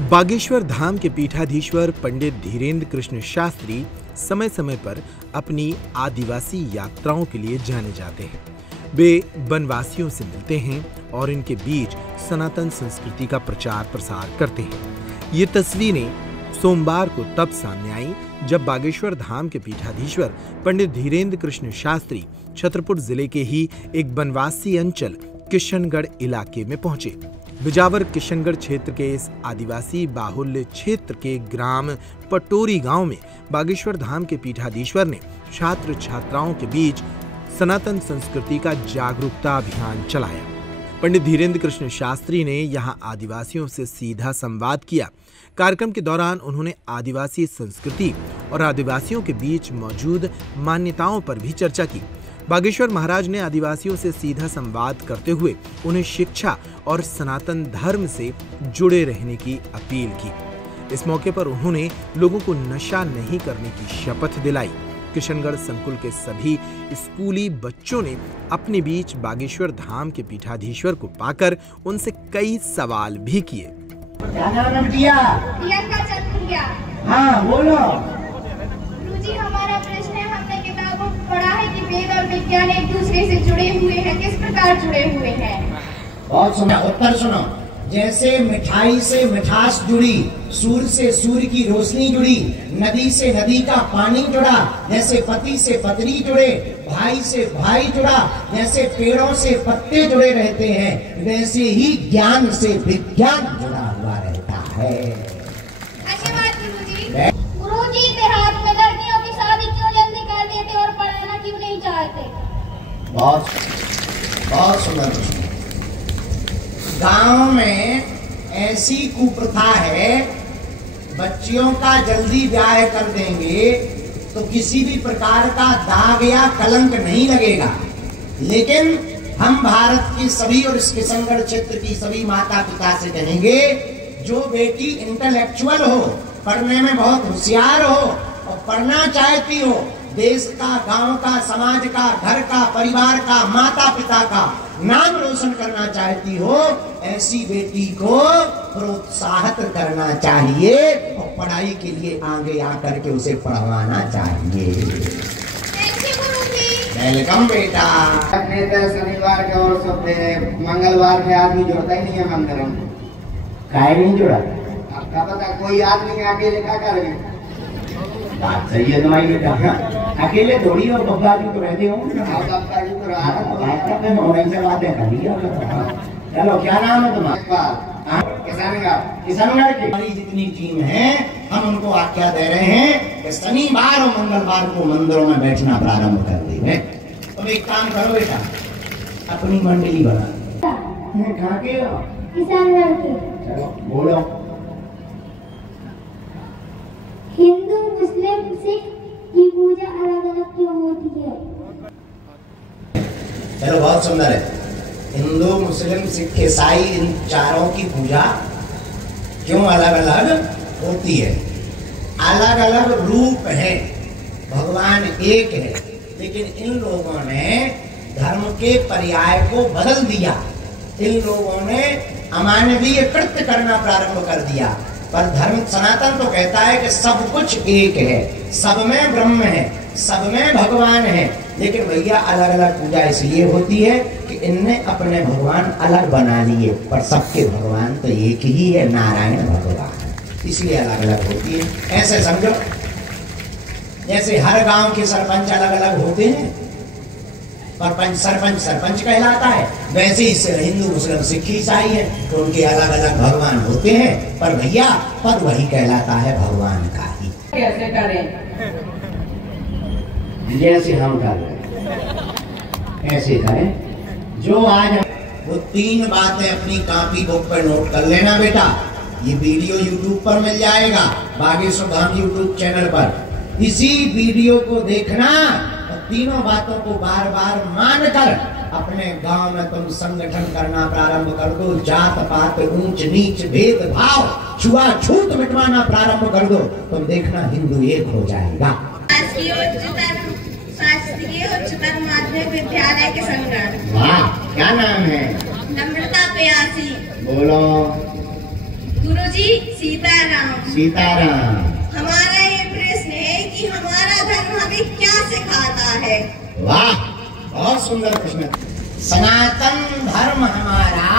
बागेश्वर धाम के पीठाधीश्वर पंडित धीरेन्द्र कृष्ण शास्त्री समय समय पर अपनी आदिवासी यात्राओं के लिए जाने जाते हैं। वे वनवासियों से मिलते हैं और इनके बीच सनातन संस्कृति का प्रचार प्रसार करते हैं। ये तस्वीरें सोमवार को तब सामने आई जब बागेश्वर धाम के पीठाधीश्वर पंडित धीरेन्द्र कृष्ण शास्त्री छतरपुर जिले के ही एक वनवासी अंचल किशनगढ़ इलाके में पहुंचे। बिजावर किशनगढ़ क्षेत्र के इस आदिवासी बाहुल्य क्षेत्र के ग्राम पटोरी गांव में बागेश्वर धाम के पीठाधीश्वर ने छात्र छात्राओं के बीच सनातन संस्कृति का जागरूकता अभियान चलाया। पंडित धीरेन्द्र कृष्ण शास्त्री ने यहां आदिवासियों से सीधा संवाद किया। कार्यक्रम के दौरान उन्होंने आदिवासी संस्कृति और आदिवासियों के बीच मौजूद मान्यताओं पर भी चर्चा की। बागेश्वर महाराज ने आदिवासियों से सीधा संवाद करते हुए उन्हें शिक्षा और सनातन धर्म से जुड़े रहने की अपील की। इस मौके पर उन्होंने लोगों को नशा नहीं करने की शपथ दिलाई। किशनगढ़ संकुल के सभी स्कूली बच्चों ने अपने बीच बागेश्वर धाम के पीठाधीश्वर को पाकर उनसे कई सवाल भी किए। क्या नाम है बिटिया? प्रियंका चतुर्वेदी। हाँ बोलो। गुरुजी, हमारा प्रश्न है, हमने किताबों में पढ़ा है कि वेद और विज्ञान एक दूसरे से जुड़े हुए हैं, किस प्रकार जुड़े हुए हैं? बहुत सुना, उत्तर सुनो। जैसे मिठाई से मिठास जुड़ी, सूर्य से सूर्य की रोशनी जुड़ी, नदी से नदी का पानी जुड़ा, जैसे पति से पत्नी जुड़े, भाई से भाई जुड़ा, जैसे पेड़ों से पत्ते जुड़े रहते हैं, वैसे ही ज्ञान से विज्ञान जुड़ा हुआ रहता है। अच्छी बात गुरुजी। गुरुजी, देहात में लड़कियों की शादी क्यों जल्दी कर देते और पढ़ाना क्यों नहीं चाहते? बहुत सुंदर। गांव में ऐसी कुप्रथा है, बच्चियों का जल्दी ब्याह कर देंगे तो किसी भी प्रकार का दाग या कलंक नहीं लगेगा। लेकिन हम भारत की सभी और इस किशनगढ़ क्षेत्र की सभी माता पिता से कहेंगे, जो बेटी इंटेलेक्चुअल हो, पढ़ने में बहुत होशियार हो और पढ़ना चाहती हो, देश का, गांव का, समाज का, घर का, परिवार का, माता पिता का नाम रोशन करना चाहती हो, ऐसी बेटी को प्रोत्साहित करना चाहिए और पढ़ाई के लिए आगे आकर के उसे पढ़वाना चाहिए। वेलकम बेटा। शनिवार के और मंगलवार के आदमी जुड़ता ही नहीं है मंदिर में। काहे नहीं जुड़ा? आपका पता, कोई आदमी अकेले क्या करेंगे? बात सही है तुम्हारी बेटा। अकेले थोड़ी हो, बब्बा जी तो रहते हो। चलो, क्या नाम है तुम्हारा? किशनगढ़ की जितनी टीम है, हम उनको आज्ञा दे रहे हैं कि शनिवार और मंगलवार को मंदिरों में बैठना प्रारंभ कर देंगे। तुम एक काम करो बेटा, अपनी मंडली बना। कहाँ के हो? किशनगढ़ के। चलो बोलो। हिंदू, मुस्लिम, सिख की पूजा अलग अलग क्यों होती है? चलो, बहुत सुंदर है। हिंदू, मुस्लिम, सिख, ईसाई, इन चारों की पूजा क्यों अलग अलग होती है? अलग अलग रूप है, भगवान एक है, लेकिन इन लोगों ने धर्म के पर्याय को बदल दिया। इन लोगों ने अमानवीय कृत्य करना प्रारंभ कर दिया। पर धर्म सनातन तो कहता है कि सब कुछ एक है, सब में ब्रह्म है, सब में भगवान है। लेकिन भैया अलग अलग पूजा इसलिए होती है कि इनने अपने भगवान अलग बना लिए, पर सबके भगवान तो एक ही है, नारायण भगवान, इसलिए अलग अलग होती है। ऐसे समझो, जैसे हर गांव के सरपंच अलग अलग होते हैं, पर सरपंच कहलाता है, वैसे ही हिंदू, मुस्लिम, सिख, ईसाई है तो उनके अलग अलग भगवान होते हैं, पर भैया पद वही कहलाता है, भगवान का ही। कैसे करें? जैसे हम कर रहे ऐसे करें। जो आज वो 3 बातें अपनी कॉपी बुक पर नोट कर लेना बेटा। ये वीडियो YouTube पर मिल जाएगा, बागेश्वर धाम YouTube चैनल पर। इसी वीडियो को देखना और 3 बातों को बार बार मानकर अपने गांव में तुम संगठन करना प्रारंभ कर दो। जात पात, ऊंच नीच, भेदभाव, छुआछूत मिटवाना प्रारंभ कर दो। तुम देखना हिंदू एक हो जाएगा। शासकीय उच्चतर माध्यमिक विद्यालय किशनगढ़। वाह, क्या नाम है? नम्रता प्यासी। बोलो। गुरु गुरुजी सीताराम। सीताराम। हमारा ये प्रश्न है कि हमारा धर्म हमें क्या सिखाता है? वाह, बहुत सुंदर प्रश्न। सनातन धर्म हमारा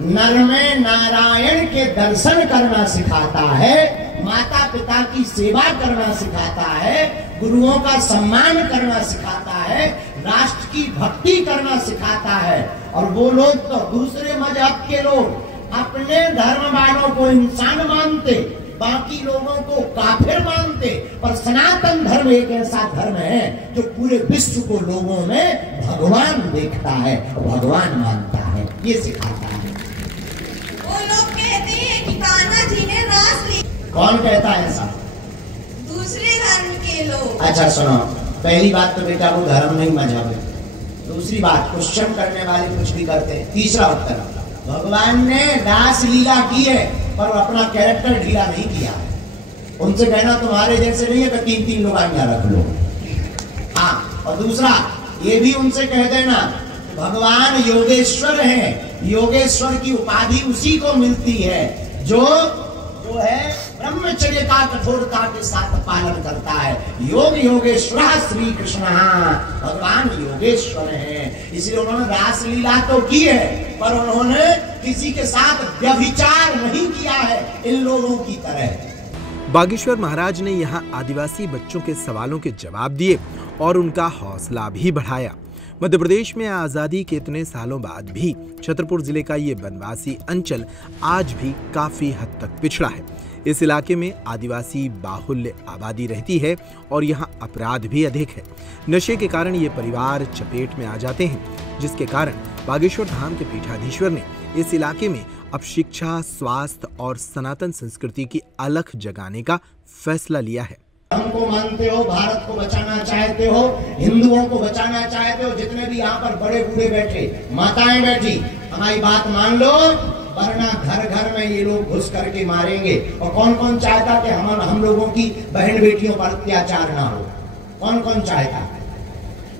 नर में नारायण के दर्शन करना सिखाता है, माता पिता की सेवा करना सिखाता है, गुरुओं का सम्मान करना सिखाता है, राष्ट्र की भक्ति करना सिखाता है। और वो लोग तो दूसरे मजहब के लोग अपने धर्म वालों को इंसान मानते, बाकी लोगों को काफिर मानते, पर सनातन धर्म एक ऐसा धर्म है जो पूरे विश्व को लोगों में भगवान देखता है, भगवान मानता है, ये सिखाता है। वो लोग कहते हैं कि कान्हा जी ने रास ली। कौन कहता है ऐसा? दूसरे धर्म के लोग। अच्छा सुनो, पहली बात तो बेटा वो धर्म नहीं मजहब है। दूसरी बात, क्वेश्चन करने वाले कुछ भी करते हैं। तीसरा उत्तर, भगवान ने रास लीला की है पर वो अपना कैरेक्टर ढीला नहीं किया। उनसे कहना तुम्हारे जैसे नहीं है तो 3-3 लोग आज्ञा रख लो। हाँ, और दूसरा ये भी उनसे कह देना भगवान योगेश्वर है, योगेश्वर की उपाधि उसी को मिलती है जो है ब्रह्मचर्य का कठोरता के साथ पालन करता है। योग योगेश्वर श्री कृष्ण, भगवान योगेश्वर है। इसलिए उन्होंने रास लीला तो की है पर उन्होंने किसी के साथ व्यभिचार नहीं किया है इन लोगों की तरह। बागेश्वर महाराज ने यहाँ आदिवासी बच्चों के सवालों के जवाब दिए और उनका हौसला भी बढ़ाया। मध्य प्रदेश में आजादी के इतने सालों बाद भी छतरपुर जिले का ये बनवासी अंचल आज भी काफी हद तक पिछड़ा है। इस इलाके में आदिवासी बाहुल्य आबादी रहती है और यहाँ अपराध भी अधिक है। नशे के कारण ये परिवार चपेट में आ जाते हैं, जिसके कारण बागेश्वर धाम के पीठाधीश्वर ने इस इलाके में अब शिक्षा, स्वास्थ्य और सनातन संस्कृति की अलख जगाने का फैसला लिया है। हमको मानते हो, भारत को बचाना चाहते हो, हिंदुओं को बचाना चाहते हो, जितने भी यहाँ पर बड़े बूढ़े बैठे, माताएं बैठी, हमारी बात मान लो, वरना घर घर में ये लोग घुस करके मारेंगे। और कौन कौन चाहता कि हम लोगों की बहन बेटियों पर अत्याचार ना हो? कौन कौन चाहता?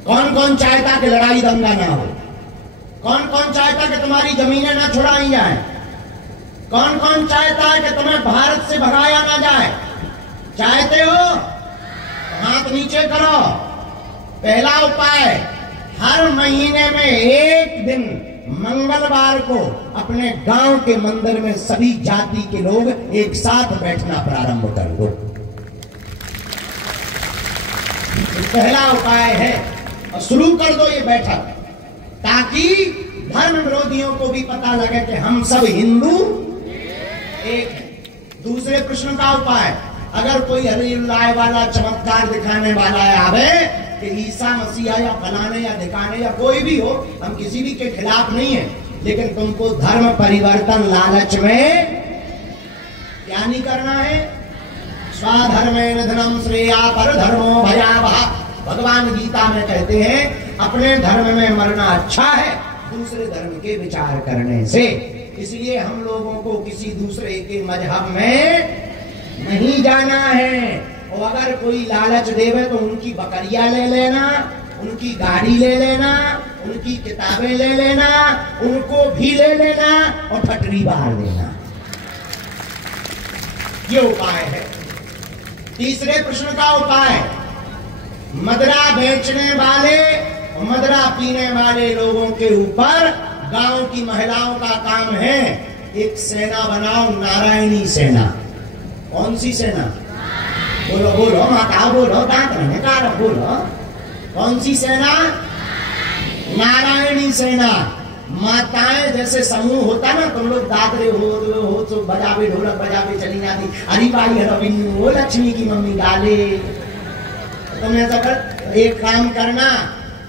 कौन कौन चाहता कि लड़ाई दंगा ना हो? कौन कौन चाहता कि तुम्हारी जमीनें ना छुड़ाई जाए? कौन कौन चाहता है कि तुम्हें भारत से भगाया ना जाए? चाहते हो? हाथ नीचे करो। पहला उपाय, हर महीने में एक दिन मंगलवार को अपने गांव के मंदिर में सभी जाति के लोग एक साथ बैठना प्रारंभ कर दो। पहला उपाय है, और शुरू कर दो ये बैठक, ताकि धर्म विरोधियों को भी पता लगे कि हम सब हिंदू एक हैं। दूसरे प्रश्न का उपाय, अगर कोई हरिल्लाह वाला चमत्कार दिखाने वाला आवे कि ईसा मसीहा या फलाने या दिखाने या कोई भी हो, हम किसी भी के खिलाफ नहीं है, लेकिन तुमको धर्म परिवर्तन लालच में क्या नहीं करना है? स्वाधर्मे निधनम श्रेया पर धर्मो भयावह। भगवान गीता में कहते हैं अपने धर्म में मरना अच्छा है दूसरे धर्म के विचार करने से। इसलिए हम लोगों को किसी दूसरे के मजहब में नहीं जाना है। और अगर कोई लालच देवे तो उनकी बकरियां ले लेना, उनकी गाड़ी ले लेना, उनकी किताबें ले लेना, उनको भी ले लेना और ठटरी बाहर देना। ये उपाय है। तीसरे प्रश्न का उपाय, मदरा बेचने वाले और मदरा पीने वाले लोगों के ऊपर गांव की महिलाओं का काम है एक सेना बनाओ, नारायणी सेना। कौन सी सेना? बोलो बोलो माता, बोलो दांत निकाल, बोलो कौन सी सेना? नारायणी सेना। माताएं जैसे समूह होता ना, तुम लोग दादरे हो तो बजावे, ढोलक बजावे चली जाती, अरे भाई रविंद्र वो लक्ष्मी की मम्मी डाले। तुम ऐसा कर, एक काम करना,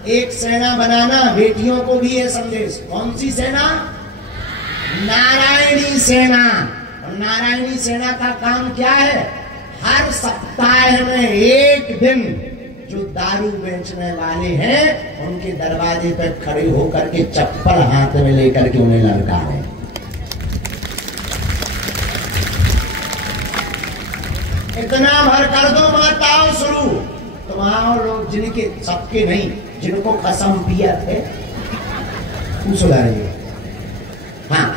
एक सेना बनाना, बेटियों को भी ये संदेश। कौन सी सेना? नारायणी सेना। और नारायणी सेना का काम क्या है? हर सप्ताह में एक दिन जो दारू बेचने वाले हैं उनके दरवाजे पर खड़े होकर के चप्पल हाथ में लेकर के उन्हें ललकारे। इतना भर कर दो माताओं शुरू। तुम्हारे लोग जिनके, सबके नहीं, जिनको कसम पिया थे सुधारिए। हाँ,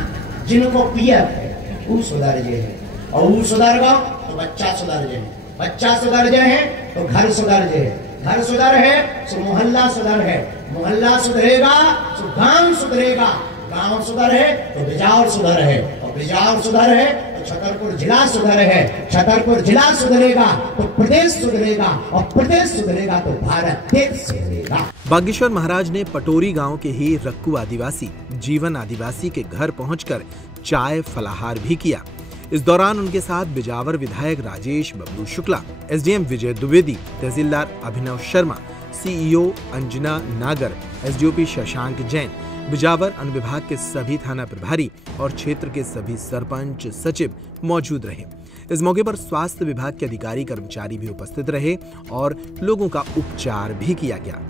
जिनको पिया थे ऊ सुधर जे है, और ऊ सुधर गो तो बच्चा सुधर जे, बच्चा सुधर जे है तो घर सुधर जे, घर सुधर है तो मोहल्ला सुधर है, मोहल्ला सुधरेगा तो गांव सुधरेगा, गांव सुधर है तो बिजावर सुधर है, और बिजावर सुधर है तो छतरपुर जिला सुधर है, छतरपुर जिला सुधरेगा तो प्रदेश सुधरेगा, और प्रदेश सुधरेगा तो भारत देश सुधरेगा। बागेश्वर महाराज ने पटोरी गांव के ही रक्कू आदिवासी जीवन आदिवासी के घर पहुंचकर चाय फलाहार भी किया। इस दौरान उनके साथ बिजावर विधायक राजेश बबलू शुक्ला, एसडीएम विजय द्विवेदी, तहसीलदार अभिनव शर्मा, सीईओ अंजना नागर, एसडीओपी शशांक जैन, बिजावर अनुविभाग के सभी थाना प्रभारी और क्षेत्र के सभी सरपंच सचिव मौजूद रहे। इस मौके पर स्वास्थ्य विभाग के अधिकारी कर्मचारी भी उपस्थित रहे और लोगों का उपचार भी किया गया।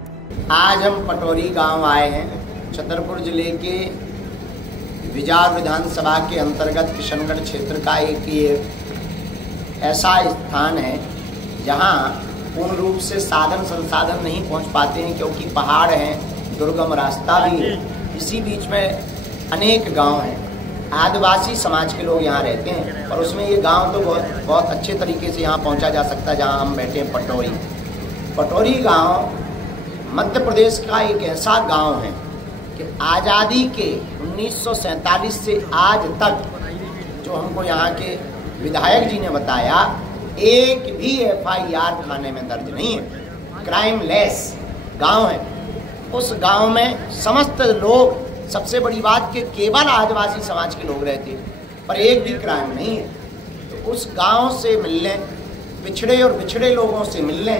आज हम पटोरी गांव आए हैं। छतरपुर जिले के बिजावर विधानसभा के अंतर्गत किशनगढ़ क्षेत्र का एक ये ऐसा स्थान है जहां पूर्ण रूप से साधन संसाधन नहीं पहुंच पाते हैं, क्योंकि पहाड़ हैं, दुर्गम रास्ता भी है। इसी बीच में अनेक गांव हैं, आदिवासी समाज के लोग यहाँ रहते हैं, और उसमें ये गांव तो बहुत अच्छे तरीके से यहाँ पहुँचा जा सकता है। जहाँ हम बैठे हैं पटोरी, पटोरी गांव मध्य प्रदेश का एक ऐसा गांव है कि आज़ादी के 1947 से आज तक, जो हमको यहाँ के विधायक जी ने बताया, एक भी FIR थाने में दर्ज नहीं है, क्राइम लेस गांव है। उस गांव में समस्त लोग, सबसे बड़ी बात कि केवल आदिवासी समाज के लोग रहते हैं, पर एक भी क्राइम नहीं है। तो उस गांव से मिलने, पिछड़े और बिछड़े लोगों से मिलने,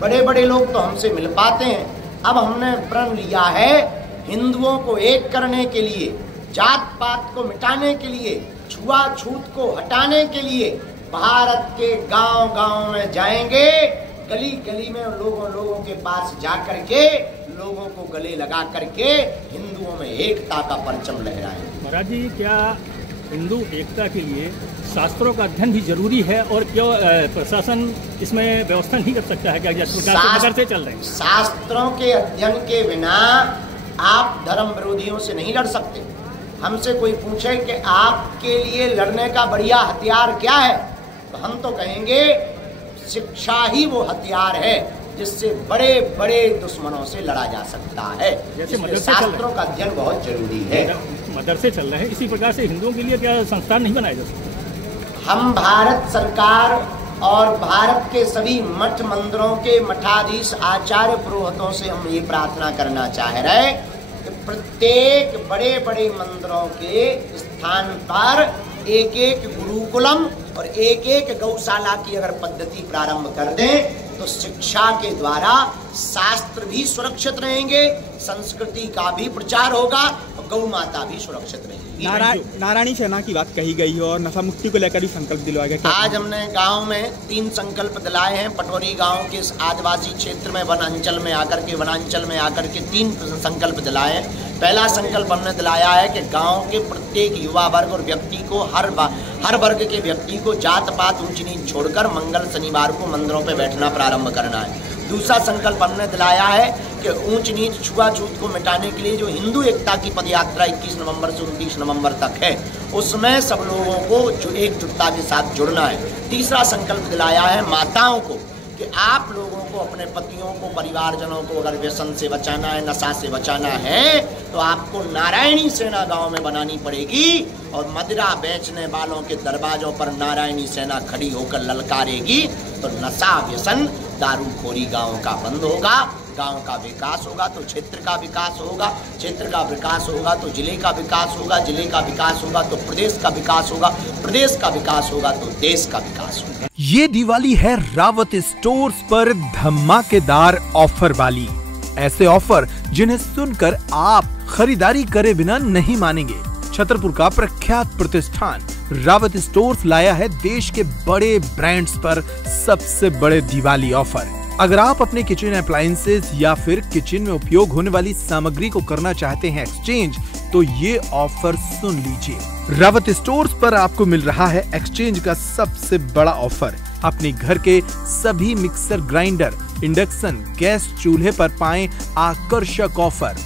बड़े बड़े लोग तो हमसे मिल पाते हैं। अब हमने प्रण लिया है हिंदुओं को एक करने के लिए, जात पात को मिटाने के लिए, छुआछूत को हटाने के लिए भारत के गांव गांव में जाएंगे, गली गली में लोगों के पास जा करके लोगों को गले लगा करके हिंदुओं में एकता का परचम लहराएंगे। महाराज जी, क्या हिंदू एकता के लिए शास्त्रों का अध्ययन भी जरूरी है, और क्यों प्रशासन इसमें व्यवस्था नहीं कर सकता है? क्या जिस प्रकार से चल रहे हैं शास्त्रों के अध्ययन के बिना आप धर्म विरोधियों से नहीं लड़ सकते। हमसे कोई पूछे कि आपके लिए लड़ने का बढ़िया हथियार क्या है, तो हम तो कहेंगे शिक्षा ही वो हथियार है जिससे बड़े बड़े दुश्मनों से लड़ा जा सकता है। शास्त्रों का अध्ययन बहुत जरूरी है। मदरसे चल रहे हैं, इसी प्रकार से हिंदुओं के लिए क्या संस्थान नहीं बनाए जा सकते? हम भारत सरकार और भारत के सभी मठ मंदिरों के मठाधीश आचार्य पुरोहितों से हम ये प्रार्थना करना चाह रहे हैं कि प्रत्येक बड़े बड़े मंदिरों के स्थान पर एक एक गुरुकुलम और एक एक गौशाला की अगर पद्धति प्रारंभ कर दें तो शिक्षा के द्वारा शास्त्र भी सुरक्षित रहेंगे, संस्कृति का भी प्रचार होगा और गौ माता भी सुरक्षित रहेगी। नारायणी सेना की बात कही गई और नशा मुक्ति को लेकर भी संकल्प दिलवाया गया। आज हमने गांव में 3 संकल्प दिलाए हैं। पटोरी गांव के इस आदिवासी क्षेत्र में वनांचल में आकर के 3 संकल्प दिलाए हैं। पहला संकल्प हमने दिलाया है कि गांव के प्रत्येक युवा वर्ग और व्यक्ति को हर वर्ग के व्यक्ति को जात पात ऊंच नीच छोड़कर मंगल शनिवार को मंदिरों पे बैठना प्रारंभ करना है। दूसरा संकल्प हमने दिलाया है कि ऊंच नीच छुआछूत को मिटाने के लिए जो हिंदू एकता की पदयात्रा 21 नवंबर से 29 नवंबर तक है, उसमें सब लोगों को जो एकजुटता के साथ जुड़ना है। तीसरा संकल्प दिलाया है माताओं को कि आप लोगों को अपने पतियों को, परिवारजनों को अगर व्यसन से बचाना है, नशा से बचाना है, तो आपको नारायणी सेना गांव में बनानी पड़ेगी और मदिरा बेचने वालों के दरवाजों पर नारायणी सेना खड़ी होकर ललकारेगी। तो नशा, व्यसन, दारूखोरी गांव का बंद होगा, गांव का विकास होगा तो क्षेत्र का विकास होगा, क्षेत्र का विकास होगा तो जिले का विकास होगा, जिले का विकास होगा तो प्रदेश का विकास होगा, प्रदेश का विकास होगा तो देश का विकास होगा। ये दिवाली है रावत स्टोर्स पर धमाकेदार ऑफर वाली। ऐसे ऑफर जिन्हें सुनकर आप खरीदारी करे बिना नहीं मानेंगे। छतरपुर का प्रख्यात प्रतिष्ठान रावत स्टोर्स लाया है देश के बड़े ब्रांड्स पर सबसे बड़े दिवाली ऑफर। अगर आप अपने किचन अप्लायंसेस या फिर किचन में उपयोग होने वाली सामग्री को करना चाहते हैं एक्सचेंज, तो ये ऑफर सुन लीजिए। रावत स्टोर्स पर आपको मिल रहा है एक्सचेंज का सबसे बड़ा ऑफर। अपने घर के सभी मिक्सर ग्राइंडर, इंडक्शन, गैस चूल्हे पर पाएं आकर्षक ऑफर।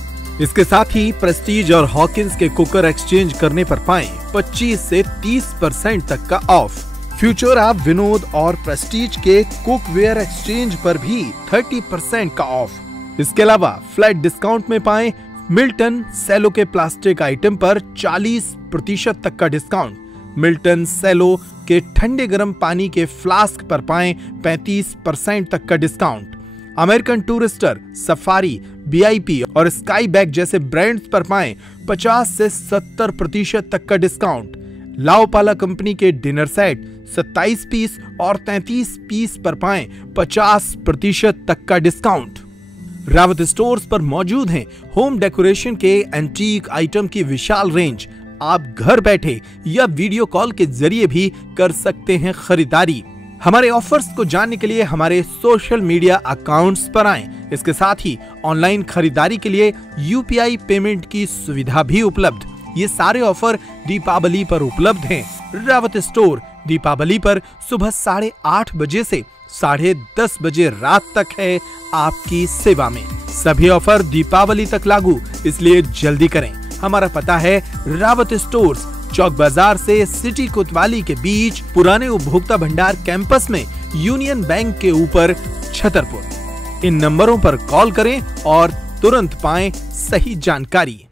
इसके साथ ही प्रेस्टीज और हॉकिंस के कुकर एक्सचेंज करने पर पाएं 25 से 30% तक का ऑफ। फ्यूचरा, विनोद और प्रेस्टीज के कुकवेयर एक्सचेंज पर भी 30% का ऑफ। इसके अलावा फ्लैट डिस्काउंट में पाएं मिल्टन सेलो के प्लास्टिक आइटम पर 40% तक का डिस्काउंट। मिल्टन सेलो के ठंडे गर्म पानी के फ्लास्क पर पाएं 35% तक का discount. American Tourister, Safari, VIP और स्काई बैग जैसे ब्रांड्स पर पाएं 50 से 70% तक का डिस्काउंट। लाओपाला कंपनी के डिनर सेट 27 पीस और 33 पीस पर पाएं 50% तक का डिस्काउंट। रावत स्टोर्स पर मौजूद हैं होम डेकोरेशन के एंटीक आइटम की विशाल रेंज। आप घर बैठे या वीडियो कॉल के जरिए भी कर सकते हैं खरीदारी। हमारे ऑफर्स को जानने के लिए हमारे सोशल मीडिया अकाउंट्स पर आएं। इसके साथ ही ऑनलाइन खरीदारी के लिए UPI पेमेंट की सुविधा भी उपलब्ध। ये सारे ऑफर दीपावली पर उपलब्ध हैं। रावत स्टोर दीपावली पर सुबह 8:30 बजे से 10:30 बजे रात तक है आपकी सेवा में। सभी ऑफर दीपावली तक लागू, इसलिए जल्दी करें। हमारा पता है रावत स्टोर्स, चौक बाजार से सिटी कोतवाली के बीच, पुराने उपभोक्ता भंडार कैंपस में, यूनियन बैंक के ऊपर, छतरपुर। इन नंबरों पर कॉल करें और तुरंत पाएं सही जानकारी।